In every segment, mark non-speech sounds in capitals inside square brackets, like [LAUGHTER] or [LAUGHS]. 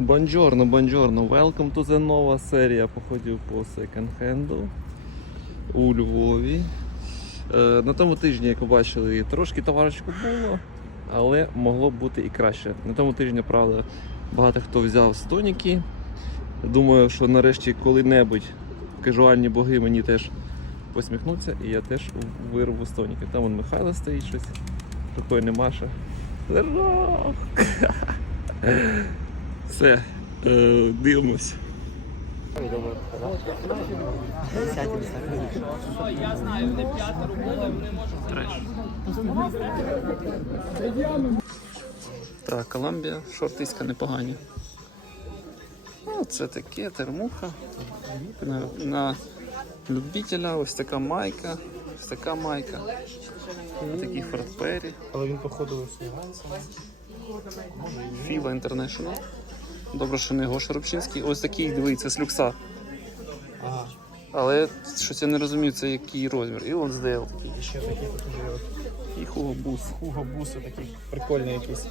Бонджорно, бонджорно. Welcome to the нова серія походів по секонд-хенду у Львові. Е, на тому тижні, як ви бачили, трошки товарочку було, але могло б бути і краще. На тому тижні, правда, багато хто взяв стоніки. Думаю, що нарешті коли-небудь кажуальні боги мені теж посміхнуться, і я теж вирву стоніки. Там вон Михайло стоїть щось, прикольний Маша. Здоров! [LAUGHS] Все, е, дивимось. Так, Коламбія, шортиська непогані. Ну, це таке, термуха. На, на любителя, ось така майка, ось така майка. Такі фортпері. Але він походу слуганцем. Філа International. Добре, що не Гоша Рубчинський. Ось такий, дивіться, з люкса. Ага. Але щось я не розумію, це який розмір. І Лонсдейл. І ще такі тут уже І Hugo Boss. Хуго буси такі прикольні якісь.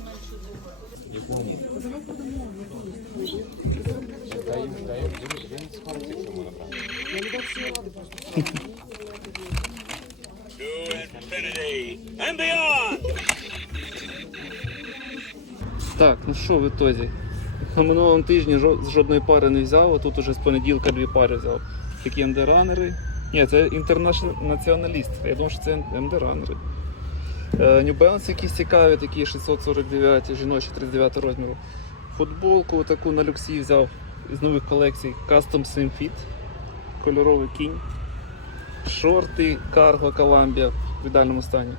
Так, ну що в ітозі? На минулому тижні жо- жодної пари не взяв, а тут уже з понеділка дві пари взяв. Такі МД-ранери. Ні, це інтернаціоналіст. Я думав, що це МД-ранери. Е, якісь цікаві, такі 649, жіночі 39 розміру. Футболку таку на люксі взяв із нових колекцій Custom Slim Fit. Кольоровий кінь. Шорти Cargo Columbia в ідеальному стані.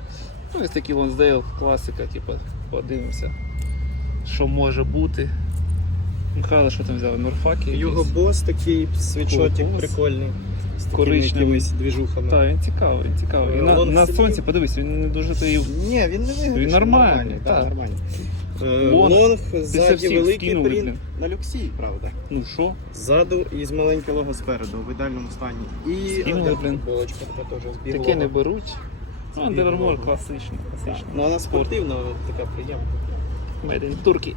Ну, ось такий Лонсдейл, класика, типу, подивимося, що може бути. Михайло, що там взяв? Морфаки? Юго Бос такий світшотик Boss. прикольний. З такими Коричневий. якимись двіжухами. Так, він цікавий, він цікавий. І на, Лонг на Sleeve. сонці, подивись, він не дуже то і Ні, він не вигадав. Він нормальний, так, нормальний. Е, Лонг. Лонг, всіх ззаді великий скинули, принт блін. на люксі, правда. Ну що? Ззаду і з маленьким лого спереду, в ідеальному стані. І Скинули, блін. футболочка така теж з Таке не беруть. Ну, Білого. класична, класична. Ну вона спортивна, така приємна. In Turkey.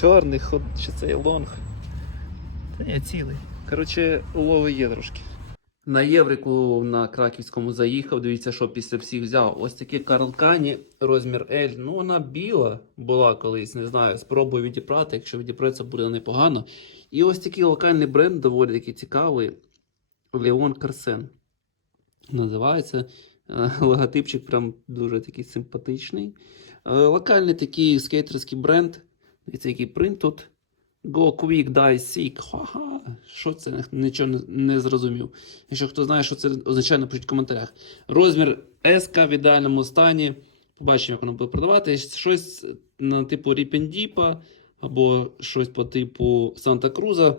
Чорний ход, чи це лонг. Та ні, цілий. Коротше, улови є трошки. На Єврику на Краківському заїхав. Дивіться, що після всіх взяв. Ось такі Карл Кані, розмір L. Ну, вона біла була колись, не знаю. Спробую відіпрати. Якщо відіпреться, буде непогано. І ось такий локальний бренд, доволі такий цікавий. Леон Карсен. Називається. Е, Логотипчик прям дуже такий симпатичний. Е, Локальний такий скейтерський бренд. Дивіться, який принт тут. Go quick, die sick. Ха-ха. Що це? Нічого не, зрозумів. Якщо хто знає, що це означає, напишіть в коментарях. Розмір S в ідеальному стані. Побачимо, як воно буде продавати. Щось на типу Ріпендіпа або щось по типу Санта-Круза.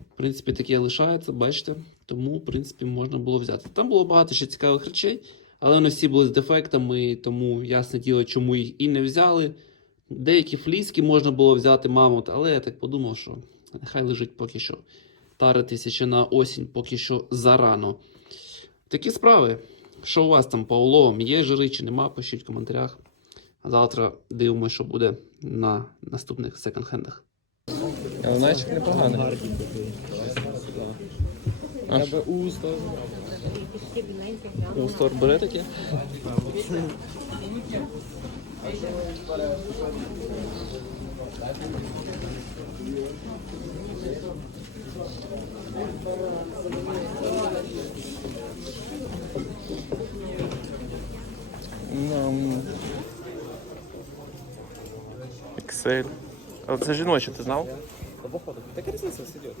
В принципі, таке лишається, бачите. Тому, в принципі, можна було взяти. Там було багато ще цікавих речей, але вони всі були з дефектами, тому ясне діло, чому їх і не взяли. Деякі фліски можна було взяти мамонт, але я так подумав, що нехай лежить поки що. Таритися ще на осінь поки що зарано. Такі справи. Що у вас там по уловам? Є жири чи нема? Пишіть в коментарях. А завтра дивимося, що буде на наступних секонд-хендах. Але наче непогано. Тебе уста. У стор бере таке? Excel. А це жіноче, ти знав? Так різниця сидить.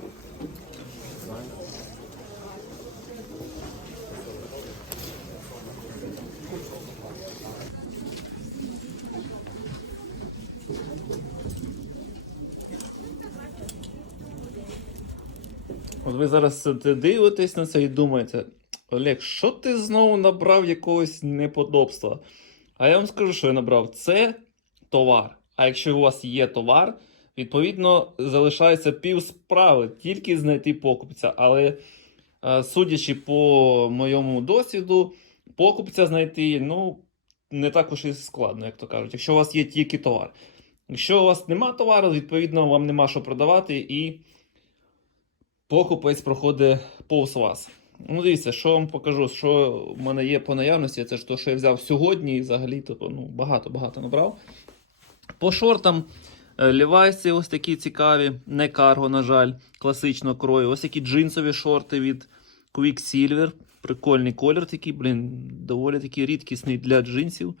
От ви зараз дивитесь на це і думаєте, Олег, що ти знову набрав якогось неподобства? А я вам скажу, що я набрав це товар. А якщо у вас є товар, відповідно залишається пів справи, тільки знайти покупця. Але е, судячи по моєму досвіду, покупця знайти ну, не так уж і складно, як то кажуть, якщо у вас є тільки товар. Якщо у вас нема товару, відповідно, вам нема що продавати, і покупець проходить повз вас. Ну, дивіться, що вам покажу, що в мене є по наявності, це ж то, що я взяв сьогодні, і взагалі то, ну, багато-багато набрав. По шортам е, лівайси ось такі цікаві, не карго, на жаль, класичного крою. Ось такі джинсові шорти від Quicksilver. Прикольний колір такий, блін, доволі такий рідкісний для джинсів.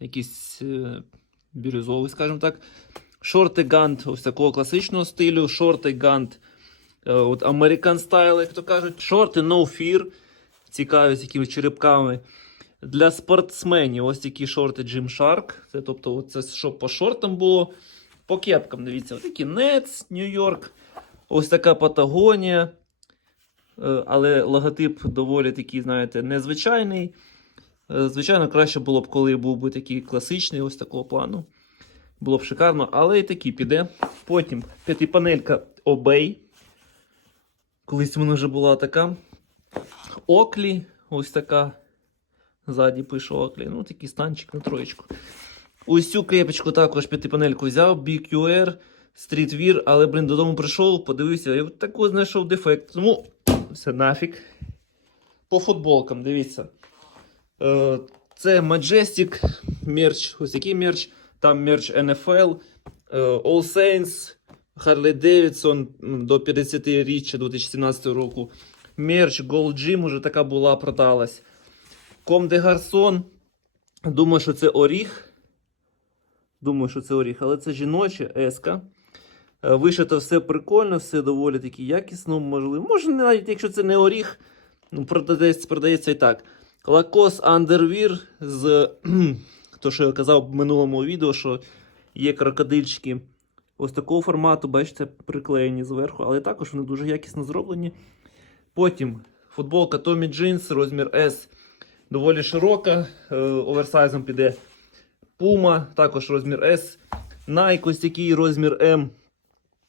Якийсь е, бірюзовий, скажімо так. Шорти Гант ось такого класичного стилю. Шорти Гант от American Style, як то кажуть. Шорти No Fear. Цікаві з якимись черепками. Для спортсменів ось такі шорти Gymshark. Це тобто, це що по шортам було. По кепкам, дивіться, такі Nets, Нью-Йорк. Ось така Патагонія. Е, Але логотип доволі такий, знаєте, незвичайний. Е, Звичайно, краще було б, коли був би такий класичний, ось такого плану. Було б шикарно, але і такий піде. Потім п'ятипанелька Obey. Колись вона вже була така. Оклі, ось така. Ззаді пише Оклі. Ну, такий станчик на троєчку. Ось цю кепочку також п'ятипанельку взяв, BQR, Streetwear, але, блін, додому прийшов, подивився, і таку знайшов дефект. Тому все нафіг. По футболкам, дивіться. Е, Це Majestic мерч, ось який мерч. Там мерч NFL, е, All Saints, Davidson м, до 50-річчя 2017 року. Мерч Gold Gym уже така була, продалась. Comme de Garçon. Думаю, що це оріх. Думаю, що це оріх, але це жіноче еска. Е, Вишито все прикольно, все доволі таки якісно, можливо. Може, навіть якщо це не оріх, ну, продається, продається і так. Lacoste Underwear з то, що я казав в минулому відео, що є крокодильчики ось такого формату, бачите, приклеєні зверху, але також вони дуже якісно зроблені. Потім футболка Tommy Jeans, розмір S, доволі широка, е, оверсайзом піде. Puma, також розмір S. Nike ось такий розмір M.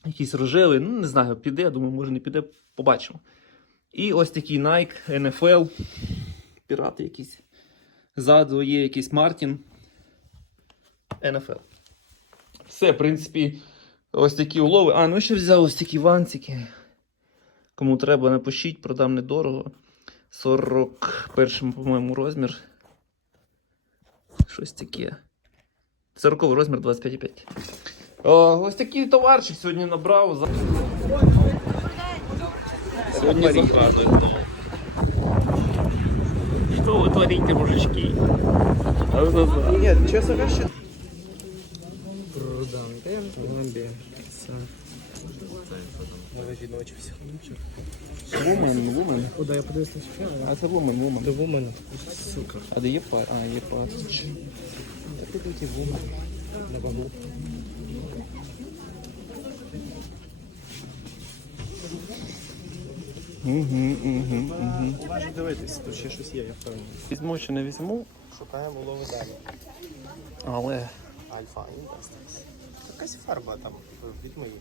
Якийсь рожевий, ну не знаю, піде, думаю, може не піде, побачимо. І ось такий Nike, NFL. Пірати якісь. Ззаду є якийсь Мартін. NFL. Все, в принципі, ось такі улови. А, ну ще взяв ось такі ванцики. Кому треба, напишіть, продам недорого. 41, по-моєму, розмір. Щось таке. 40 розмір 25,5. Ось такий товарчик сьогодні набрав. За- Сьогодні заказую знову. Що ви творите, мужички? Ні, чесно кажучи. Проданте, Може жіночі всі. Вумен, вумен. Куди я подивився? А це вумен, вумен. До вумен. Сука. А де є пар? А, є пар. Ти такі вумен. На вагу. Угу, угу, угу. Уважно дивитись, тут ще щось є, я впевнений. Візьму чи не візьму, Шукаємо улови далі. але Альфа Industries. Якась фарба там, від моїх.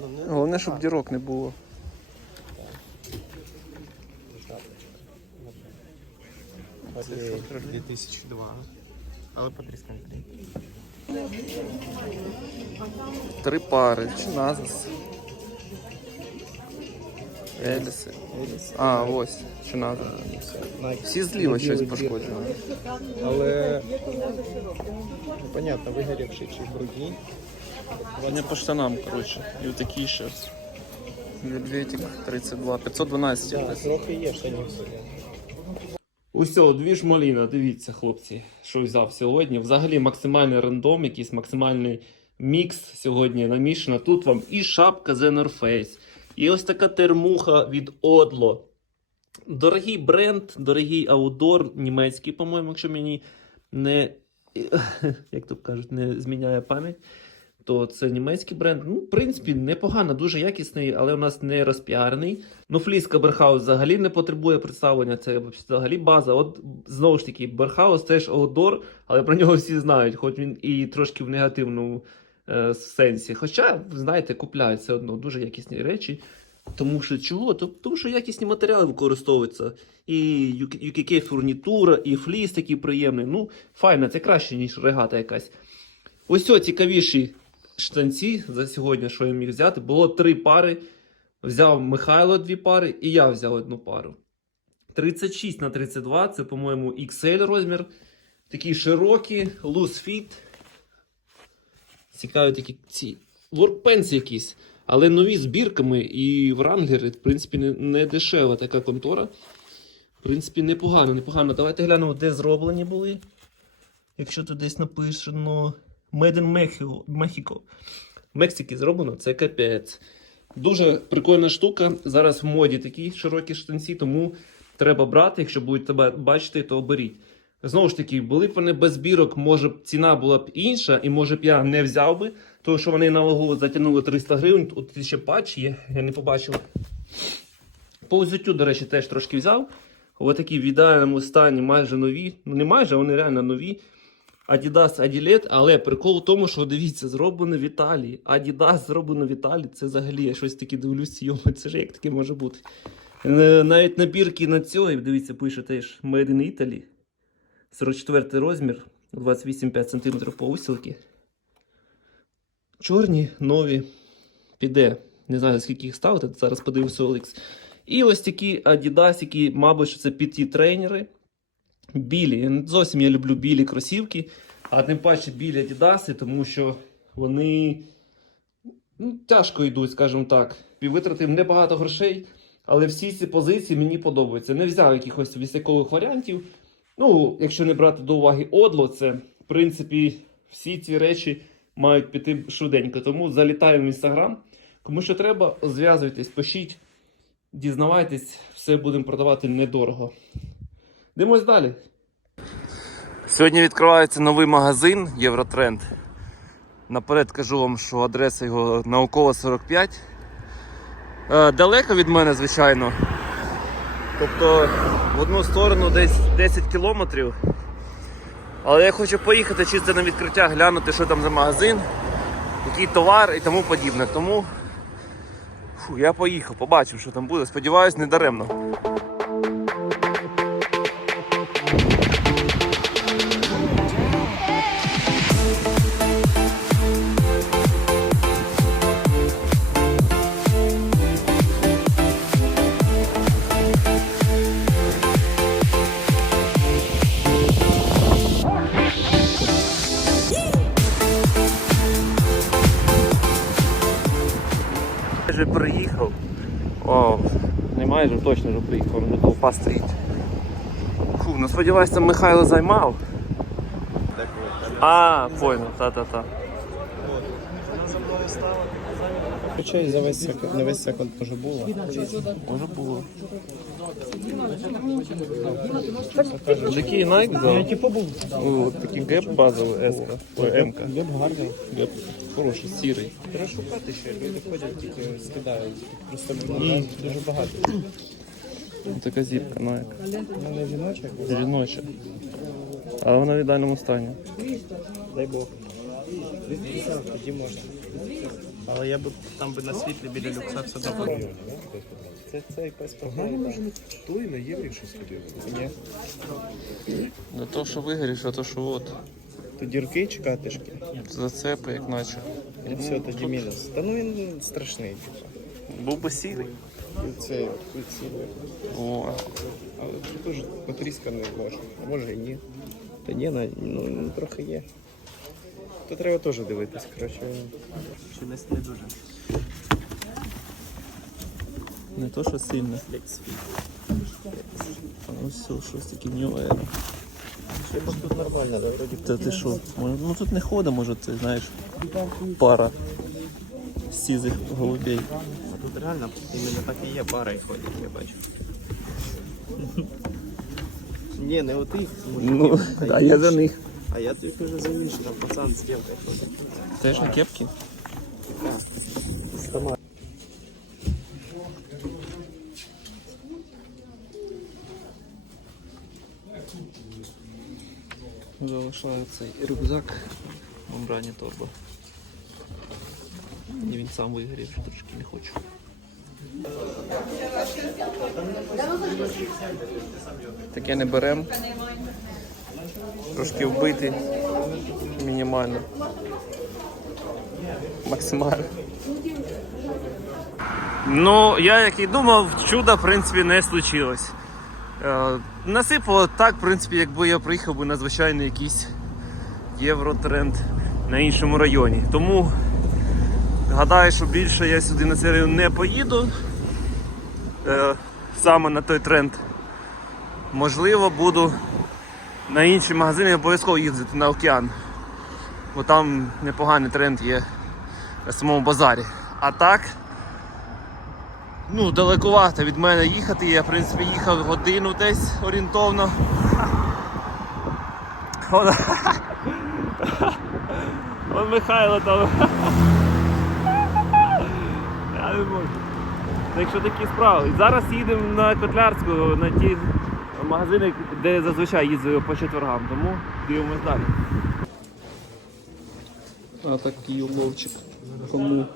Ну, не- головне, щоб дірок не було. Це 2002. Але потрісканий. Три пари. Чи назис? Еліси. А, ось. Чи назис. Всі зліва щось пошкоджено. Але непонятно, вигорівши чи брудні. Вони по штанам, коротше. І отакі ще. Медведик 32. 512 Так, якось. трохи є штанів. Усьо, дві ж маліна, дивіться, хлопці, що взяв сьогодні. Взагалі максимальний рандом, якийсь максимальний мікс сьогодні намішано. Тут вам і шапка The North Face, і ось така термуха від Odlo. Дорогий бренд, дорогий аудор, німецький, по-моєму, якщо мені не, [LAUGHS] як то кажуть, не зміняє пам'ять. То це німецький бренд. Ну, в принципі, непогано, дуже якісний, але у нас не розпіарений. Ну, фліска Берхаус взагалі не потребує представлення. Це взагалі база. От знову ж таки, Берхаус це ж аудор, але про нього всі знають, хоч він і трошки в негативному е, сенсі. Хоча, знаєте, купляють все одно дуже якісні речі. Тому що чого? Тому що якісні матеріали використовуються. І UKK фурнітура, і фліс такий приємний. Ну, файно, це краще, ніж регата якась. Ось о, цікавіші штанці за сьогодні, що я міг взяти. Було три пари. Взяв Михайло дві пари, і я взяв одну пару. 36 на 32, це, по-моєму, XL розмір. Такі широкі, loose fit. Цікаві такі ці воркпенси якісь. Але нові збірками і Wrangler, в принципі, не, не дешева така контора. В принципі, непогано, непогано. Давайте глянемо, де зроблені були. Якщо тут десь написано Made in Mexico. В Мексиці зроблено, це капець. Дуже прикольна штука. Зараз в моді такі широкі штанці, тому треба брати. Якщо будуть тебе бачити, то оберіть. Знову ж таки, були б вони без збірок, може б ціна була б інша, і може б я не взяв би, тому що вони на вагу затягнули 300 гривень. Тут ще патч є, я не побачив. По взуттю, до речі, теж трошки взяв. Ось такі в ідеальному стані, майже нові. Ну не майже, вони реально нові. Adidas Adilet, але прикол в тому, що дивіться, зроблено в Італії. Adidas зроблено в Італії. Це взагалі я щось таке дивлюся, йома, це ж як таке може бути. Е, Навіть набірки на цього, дивіться, пише теж Made in Italy. 44 розмір, 28,5 см по усілки. Чорні, нові. Піде. Не знаю, скільки їх ставити, зараз подивимося OLX. І ось такі які, мабуть, що це PT тренери. Білі. Зовсім я люблю білі кросівки, а тим паче білі Adidas, тому що вони ну, тяжко йдуть, скажімо так. І витратив небагато грошей, але всі ці позиції мені подобаються. Не взяв якихось високових варіантів. Ну, якщо не брати до уваги одло, це в принципі всі ці речі мають піти швиденько. Тому залітаю в інстаграм. Кому що треба, зв'язуйтесь, пишіть, дізнавайтесь, все будемо продавати недорого. Дивимось далі. Сьогодні відкривається новий магазин Євротренд. Наперед кажу вам, що адреса його наукова 45. Е, далеко від мене, звичайно. Тобто в одну сторону десь 10 кілометрів. Але я хочу поїхати чисто на відкриття, глянути, що там за магазин, який товар і тому подібне. Тому фу, я поїхав, побачив, що там буде. Сподіваюсь, не даремно. Вже приїхав. О, не майже точно вже приїхав, вже толпа стоїть. Фу, ну сподіваюся, Михайло займав. А, понял, та-та-та. Хоча і за весь секунд, на весь секунд може було. Може було. Такий Nike взяв. типу був. О, такий геп базовий S. Ой, М. Геп гарний. Геп хороший, сірий. Треба шукати ще, люди ходять, тільки скидають. Просто ну, дуже багато. Ось така зіпка Nike. Ну не жіночок, Жіноча. Але вона в ідеальному стані. дай Бог. Тоді можна. Але я би там би на світлі біля люкса все добре. Це, це якась програма. Той на єврі щось ходив. Не то, що вигоріш, а то, що от. То дірки чи катишки? Зацепи, як наче. І все, тоді мінус. Та ну він страшний. типу. Був би сірий. І Це ціле. О, Але це теж потрісканий може. А може і ні. Та ні, ну, ну трохи є. То треба теж дивитись, коротше. Чи десь не дуже. не то, що сильно. Ось все, щось таке New Era. Ще тут нормально, да, вроді. Та ти що? Може, Ну тут не ходить, може, це, знаєш, пара сізих голубей. А тут реально іменно так і є, пара і ходять, я бачу. [LAUGHS] Ні, не отих. Ну, [LAUGHS] а я за них. А я тобі кажу за інші, там пацан з дівкою ходить. Теж на кепки? Сама. Залишаю цей рюкзак в мембрані торба. І він сам вигорів, трошки не хочу. Таке не беремо. Трошки вбити. Мінімально. Максимально. Ну, я як і думав, чуда, в принципі, не случилось. Е, насипало так, в принципі, якби я приїхав би на звичайний якийсь євротренд на іншому районі. Тому гадаю, що більше я сюди на цей район не поїду. Е, саме на той тренд. Можливо, буду на інші магазини обов'язково їздити на океан. Бо там непоганий тренд є на самому базарі. А так. Ну, далекувато від мене їхати. Я, в принципі, їхав годину десь орієнтовно. Вон, Вон Михайло там. Я не можу. Так такі справи. Зараз їдемо на Котлярську, на ті магазини, де зазвичай їздив по четвергам, тому дивимось далі. А такий уловчик. Кому?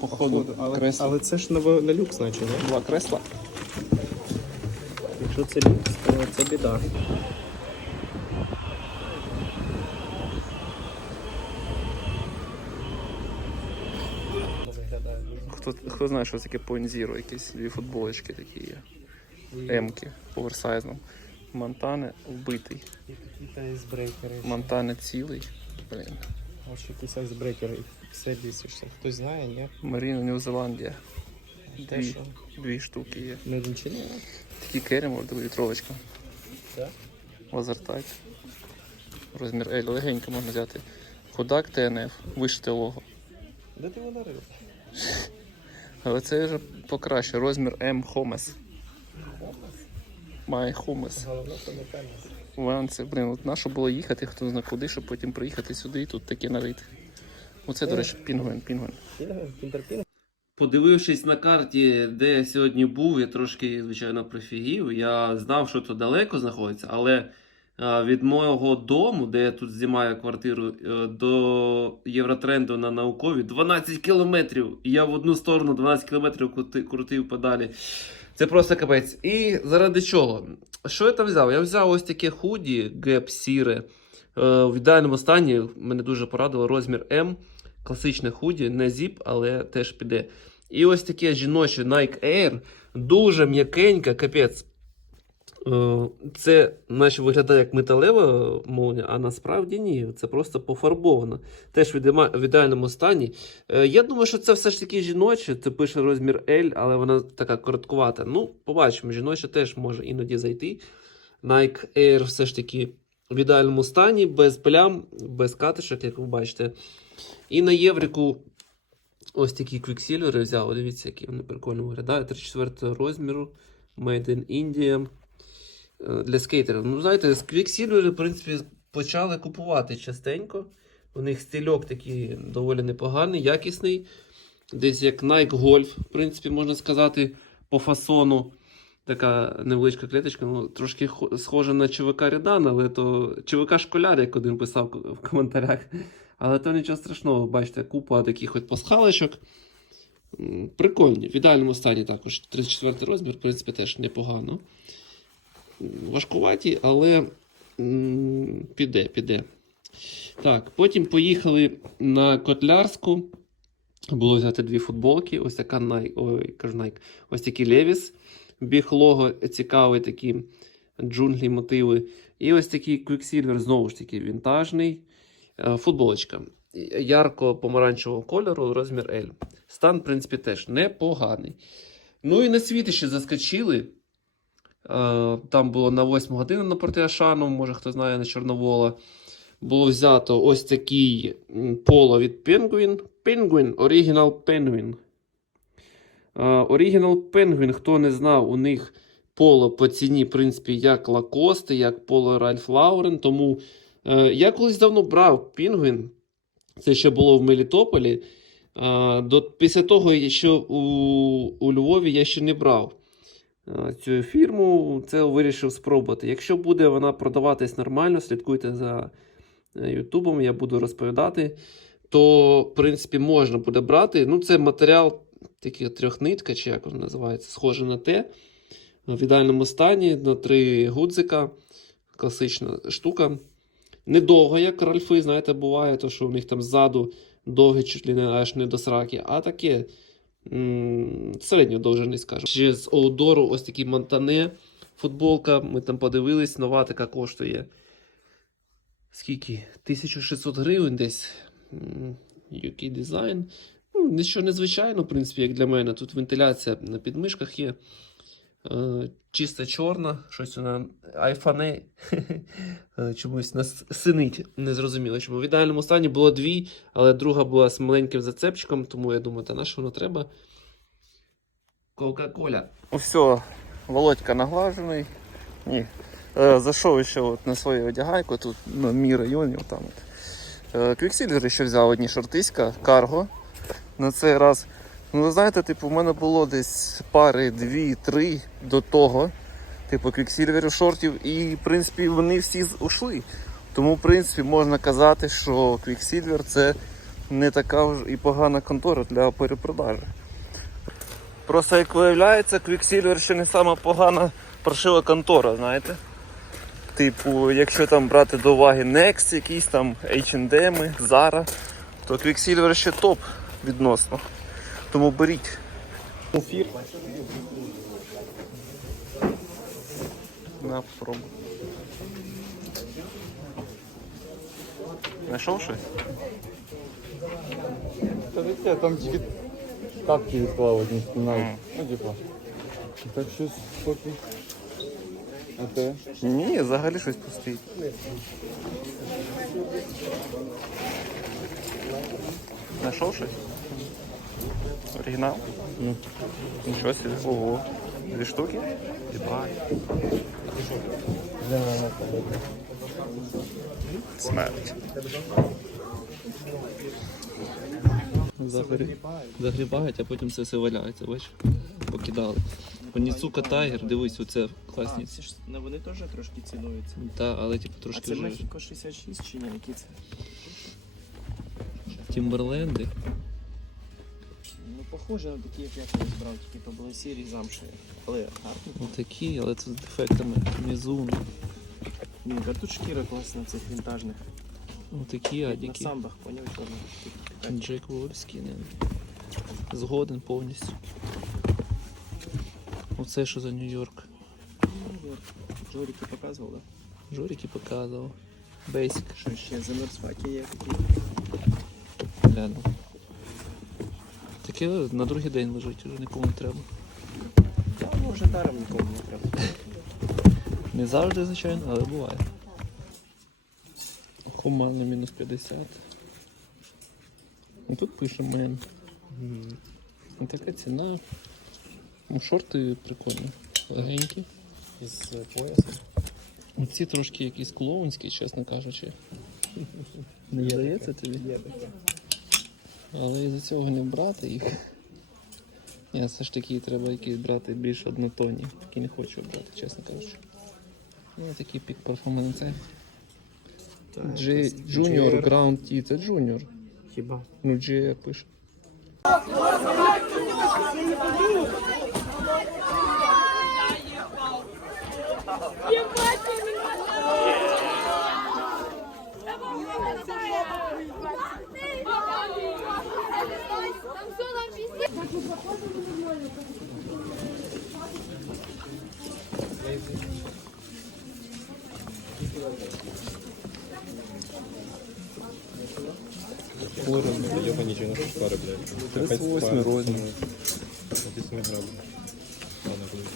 Походу, Але, кресло. але це ж на, на люкс, наче, не? Два кресла. Якщо це люкс, то це біда. Хто, знає, що таке Point якісь дві футболочки такі є. Емки оверсайзном. Монтане вбитий. Якісь айсбрейкери. Монтане цілий. Блін. Ось якісь айсбрейкери. Все бісишся. Хтось знає, ні? Маріна Нью-Зеландія. Дві, що дві штуки є. не один чи ні? Такі керемо, дволітровочка. Так. Лазертайп. Розмір L легенько можна взяти. Худак ТНФ, вишите лого. Де ти вона рив? [LAUGHS] Але це вже покраще. Розмір М Хомес. Має Хомес. Головне, що не певно. Ван, це, блин, от нащо було їхати, хто зна куди, щоб потім приїхати сюди і тут таке нарити. Оце, до речі, пінгвін, пінгвін. Подивившись на карті, де я сьогодні був, я трошки, звичайно, прифігів. Я знав, що то далеко знаходиться, але від мого дому, де я тут знімаю квартиру, е, до Євротренду на наукові 12 кілометрів. І я в одну сторону 12 кілометрів крутив подалі. Це просто капець. І заради чого? Що я там взяв? Я взяв ось таке худі, геп сіре. Е, В ідеальному стані мене дуже порадило розмір М. Класичне худі, не зіп, але теж піде. І ось таке жіноче Nike Air. Дуже м'якеньке, капець. Е, Це наче виглядає як металева молня, а насправді ні. Це просто пофарбовано. Теж в ідеальному стані. Е, Я думаю, що це все ж таки жіноче. Це пише розмір L, але вона така короткувата. Ну, побачимо, жіноче теж може іноді зайти. Nike Air все ж таки в ідеальному стані, без плям, без катишок, як ви бачите. І на Єврику ось такі квіксілери взяв. Дивіться, які вони прикольно виглядають. 34 розміру. Made in India. Е, Для скейтерів. Ну, знаєте, квіксілери, в принципі, почали купувати частенько. У них стильок такий доволі непоганий, якісний. Десь як Nike Golf, в принципі, можна сказати, по фасону. Така невеличка клеточка, ну, трошки схожа на ЧВК Рядан, але то ЧВК Школяр, як один писав в коментарях. Але то нічого страшного, бачите, купа таких от пасхалочок. Прикольні, в ідеальному стані також. 34 розмір, в принципі, теж непогано. Важкуваті, але піде, піде. Так, потім поїхали на Котлярську. Було взяти дві футболки. Ось така Nike, ой, кажу Nike, ось такі Levi's. Біг лого цікавий, такі джунглі мотиви. І ось такий Quicksilver, знову ж таки, вінтажний. Е, Футболочка ярко-помаранчевого кольору, розмір L. Стан, в принципі, теж непоганий. Ну і на світі ще заскочили. Е, Там було на 8 годину напроти Ашану, може хто знає на Чорновола. Було взято ось такий поло від Penguin. Penguin, Original Penguin. Original Penguin, хто не знав, у них поло по ціні, в принципі, як Lacoste, як поло Ralph Lauren. Тому е, я колись давно брав Penguin. Це ще було в Мелітополі. Е, після того, що у, у Львові я ще не брав цю фірму, це вирішив спробувати. Якщо буде вона продаватись нормально, слідкуйте за е, Ютубом, я буду розповідати то, в принципі, можна буде брати. Ну, це матеріал, такий трьохнитка, чи як він називається, схоже на те. В ідеальному стані на три гудзика. Класична штука. Недовго, як ральфи, знаєте, буває, то що у них там ззаду довге, чуть ли не аж не до сраки, а таке середньої довжини, скажімо. Ще з Оудору ось такі монтани. Футболка, Ми там подивились, нова така коштує. Скільки? 1600 гривень десь. UK дизайн. Ну, нічого незвичайно, в принципі, як для мене. Тут вентиляція на підмишках є. Е, чисто чорна, щось вона айфане [LAUGHS] е, чомусь нас синить. Незрозуміло, чому. В ідеальному стані було дві, але друга була з маленьким зацепчиком, тому я думаю, та на що воно треба. Кока-коля. Ну все, Володька наглажений. Ні. Е, зайшов ще от на свою одягайку, тут на мій районі. Там от. Е, Квіксільвер ще взяв одні шортиська, карго. На цей раз. Ну, ви знаєте, типу, в мене було десь пари, дві, три до того. Типу, квіксільверів шортів, і, в принципі, вони всі ушли. Тому, в принципі, можна казати, що Quicksilver це не така вже і погана контора для перепродажі. Просто як виявляється, Quicksilver ще не сама погана паршива контора, знаєте. Типу, якщо там брати до уваги Next, якісь там H&M, Zara, то Quicksilver ще топ відносно. Тому беріть. Уфір. На попробуй. Знайшов щось? Та таке, там тільки тапки відклав одні спинаю. Ну, типа. Так щось поки. А те? Ні, взагалі щось пустить. Знайшов щось? Оригінал? Ну. Нічого собі. Ого. Дві штуки? Єбать. Смерть. Загрі... Загрібають, а потім це все валяється, бачиш? Покидали. Оніцука Тайгер, дивись, оце класні. Ці ж ну, вони теж трошки цінуються. Та, але типу А трошки це вже Мехіко 66 чи ні, які це? Тімберленди. Ну, похоже на такі, як я колись брав, тільки то були сірі замші. Але гарні. Отакі, але це з дефектами. Мізуно. Ні, а тут шкіра класна цих вінтажних. Отакі На самбах, поняв. Так. Джек Вольський, не. Згоден повністю. Оце що за Нью-Йорк. Ну, Жоріки показував, да? Жоріки показував. Бейсик. Що ще за мерсфаки є такі. Гляну. Таке на другий день лежить, вже нікому не треба. Та ну вже даром нікому не треба. Не завжди, звичайно, але буває. Хуман на мінус 50. Ну тут пише мен. Ну, Така ціна. Ну, шорти прикольні. Легенькі. Із пояса. Оці трошки якісь клоунські, чесно кажучи. Не здається тобі? Але із-за цього не брати їх. Ні, все ж таки треба якісь брати більш однотонні. Такі не хочу брати, чесно кажучи. Ну, такі пік Джей якось Junior Ground T, це Junior. Хіба? Ну, G пише. Там все нам везде. Йоба нічого не шукари, блядь. 38 розмір. 8 грам. Ладно, буде.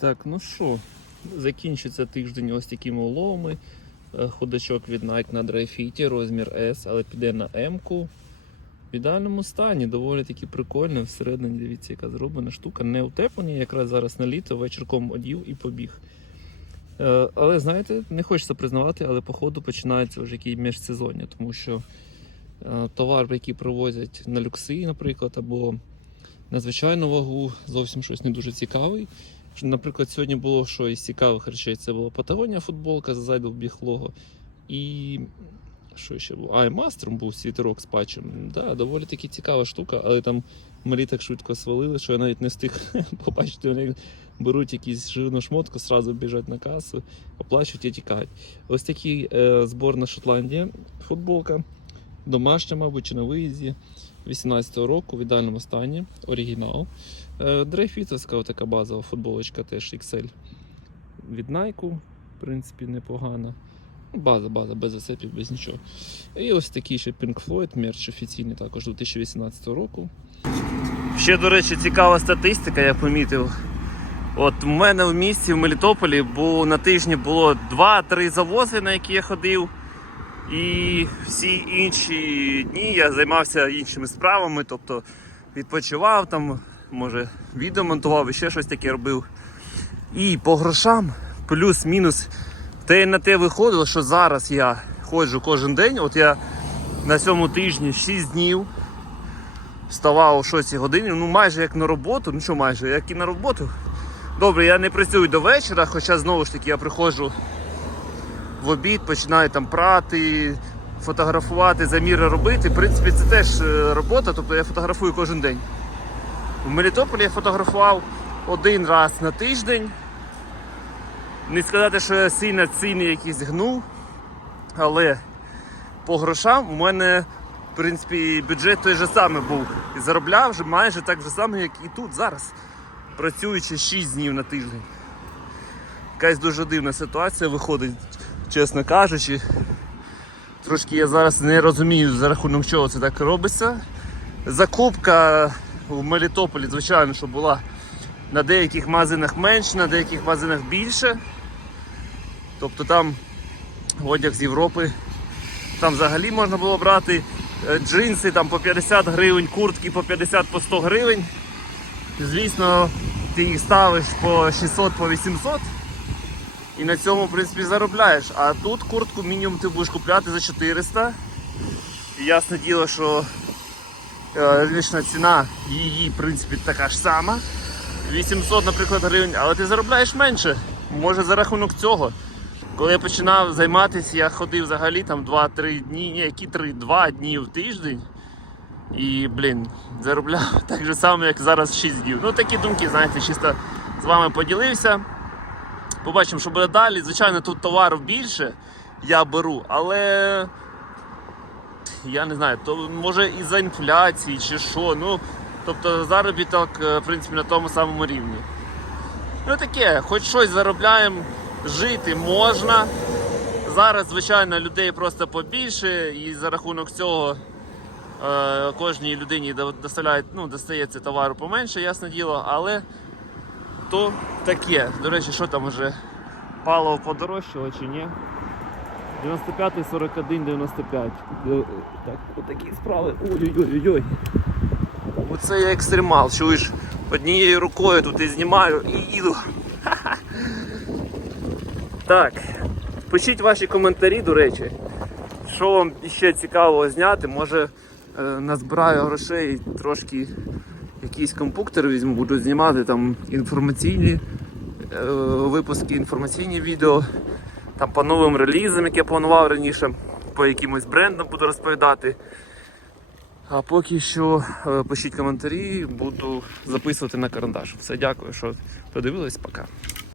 Так, ну що, закінчиться тиждень ось такими уловами. Е, Ходачок від Nike на драйфіті, розмір S, але піде на М-ку. В ідеальному стані, доволі таки прикольно. Всередині дивіться, яка зроблена штука. Не утеплені, якраз зараз на літо, вечірком одів і побіг. Е, але знаєте, не хочеться признавати, але походу починається вже який міжсезоння, тому що е, товар, який привозять на люкси, наприклад, або на звичайну вагу, зовсім щось не дуже цікавий. Наприклад, сьогодні було що із цікавих речей. Це була Патагонія футболка з зайду біг лого. І що ще було? А, і мастером був світерок з патчем. Да, доволі таки цікава штука, але там малі так швидко свалили, що я навіть не встиг [LAUGHS] побачити. Вони беруть якісь жирну шмотку, сразу біжать на касу, оплачують і тікають. Ось такий е, зборна Шотландія футболка. Домашня, мабуть, чи на виїзді 18-го року в ідеальному стані. Оригінал. Е, Дрейфітовська така базова футболочка теж XL від Nike, в принципі, непогана. Ну, База, база, без засипів, без нічого. І ось такий ще Pink Floyd, мерч офіційний також 2018 року. Ще, до речі, цікава статистика, я помітив. От у мене в місті в Мелітополі бо на тижні було 2-3 завози, на які я ходив. І всі інші дні я займався іншими справами, тобто відпочивав там, може, відео монтував і ще щось таке робив. І по грошам плюс-мінус те на те виходило, що зараз я ходжу кожен день. От я на цьому тижні 6 днів вставав о 6 годині, ну майже як на роботу, ну що майже, як і на роботу. Добре, я не працюю до вечора, хоча знову ж таки я приходжу в обід, починаю там прати, фотографувати, заміри робити. В принципі, це теж е, робота, тобто я фотографую кожен день. В Мелітополі я фотографував один раз на тиждень. Не сказати, що я сильно ціни якісь гнув, але по грошам у мене в принципі, бюджет той же самий був. І заробляв вже майже так же само, як і тут зараз, працюючи 6 днів на тиждень. Якась дуже дивна ситуація виходить, чесно кажучи. Трошки я зараз не розумію, за рахунок чого це так робиться. Закупка в Мелітополі, звичайно, що була на деяких магазинах менше, на деяких магазинах більше. Тобто там одяг з Європи там взагалі можна було брати е, джинси там по 50 гривень, куртки по 50 по 100 гривень. Звісно, ти їх ставиш по 600 по 800 і на цьому в принципі заробляєш. А тут куртку мінімум ти будеш купляти за 400. І ясне діло, що е, риночна ціна її в принципі така ж сама. 800, наприклад, гривень, але ти заробляєш менше. Може за рахунок цього. Коли я починав займатися, я ходив взагалі там 2-3 дні, ні, які 3, 2 дні в тиждень. І, блін, заробляв [LAUGHS] так же само, як зараз 6 днів. Ну такі думки, знаєте, чисто з вами поділився. Побачимо, що буде далі. Звичайно, тут товару більше я беру, але я не знаю, то може із-за інфляції чи що. Ну, тобто заробіток, е, в принципі, на тому самому рівні. Ну таке, хоч щось заробляємо, жити можна. Зараз, звичайно, людей просто побільше, і за рахунок цього е, кожній людині доставляють, ну, достається товару поменше, ясне діло, але то таке. До речі, що там уже паливо подорожчало чи ні? 95 41 95. Е, Так, отакі справи. Ой-ой-ой. Оце я екстремал, чуєш, однією рукою тут і знімаю і їду. [LAUGHS] Так, пишіть ваші коментарі, до речі. Що вам ще цікавого зняти? Може е, назбираю грошей трошки якісь компуктори візьму, буду знімати там інформаційні е, випуски, інформаційні відео. Там по новим релізам, які я планував раніше, по якимось брендам буду розповідати. А поки що е, пишіть коментарі, буду записувати на карандаш. Все, дякую, що подивились, пока.